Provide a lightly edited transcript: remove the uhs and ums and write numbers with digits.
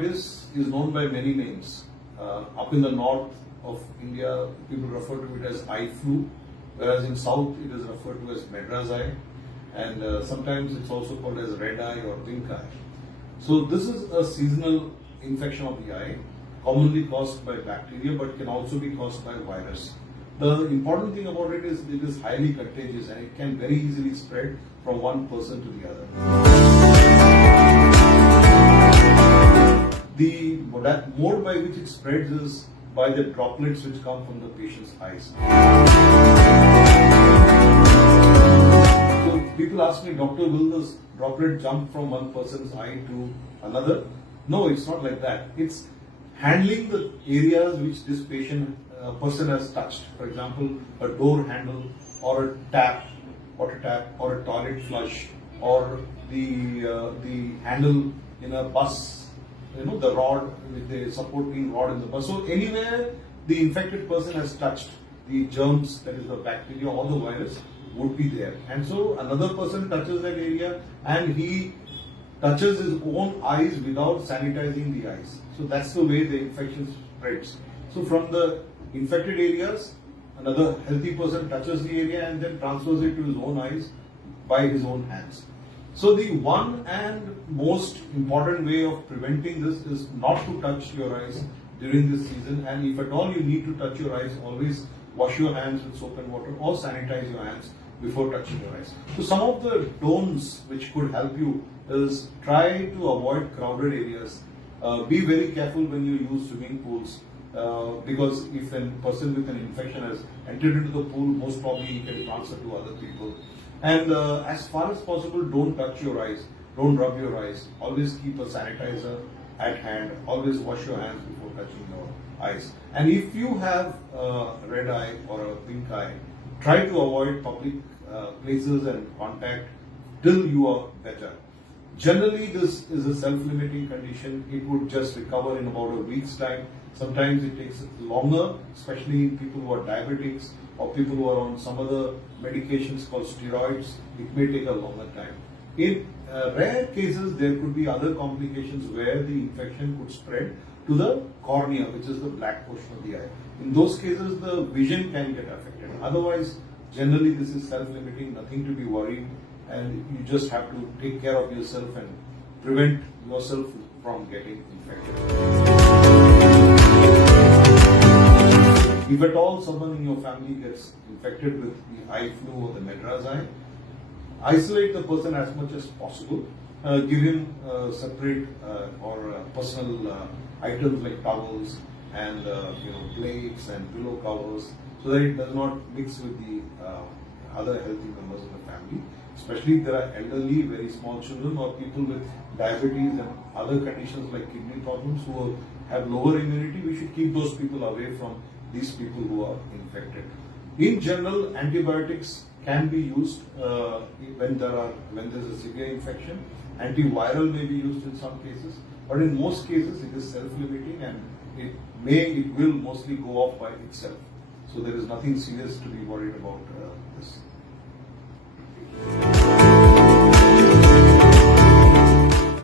conjunctivitis is known by many names. Up in the north of India, people refer to it as eye flu, whereas in south it is referred to as Madras eye, and sometimes it's also called as red eye or pink eye. So this is a seasonal infection of the eye, commonly caused by bacteria, but can also be caused by virus. The important thing about it is highly contagious and it can very easily spread from one person to the other. The mode by which it spreads is by the droplets which come from the patient's eyes. So people ask me, doctor, will this droplet jump from one person's eye to another? No, it's not like that. It's handling the areas which this person has touched. For example, a door handle or a tap, water tap, or a toilet flush, or the handle in a bus, the rod with the supporting rod in the bus. So anywhere the infected person has touched, the germs, that is the bacteria or the virus, would be there. And so another person touches that area and he touches his own eyes without sanitizing the eyes. So that's the way the infection spreads. So from the infected areas, another healthy person touches the area and then transfers it to his own eyes by his own hands. So the one and most important way of preventing this is not to touch your eyes during this season, and if at all you need to touch your eyes, always wash your hands with soap and water or sanitize your hands before touching your eyes. So some of the don'ts which could help you is try to avoid crowded areas. Be very careful when you use swimming pools. Because if a person with an infection has entered into the pool, most probably he can transfer to other people. And as far as possible, don't touch your eyes, don't rub your eyes. Always keep a sanitizer at hand. Always wash your hands before touching your eyes. And if you have a red eye or a pink eye, try to avoid public places and contact till you are better. Generally, this is a self-limiting condition. It would just recover in about a week's time. Sometimes it takes longer, especially in people who are diabetics or people who are on some other medications called steroids. It may take a longer time. In rare cases, there could be other complications where the infection could spread to the cornea, which is the black portion of the eye. In those cases, the vision can get affected. Otherwise, generally, this is self-limiting, nothing to be worried, and you just have to take care of yourself and prevent yourself from getting infected. If at all someone in your family gets infected with the eye flu or the Madras eye, isolate the person as much as possible. Give him separate or personal items like towels and plates and pillow covers, so that it does not mix with the other healthy members of the family. Especially if there are elderly, very small children, or people with diabetes and other conditions like kidney problems who have lower immunity, we should keep those people away from these people who are infected. In general, antibiotics can be used when there is a severe infection. Antiviral may be used in some cases, but in most cases it is self-limiting and it will mostly go off by itself. So there is nothing serious to be worried about this.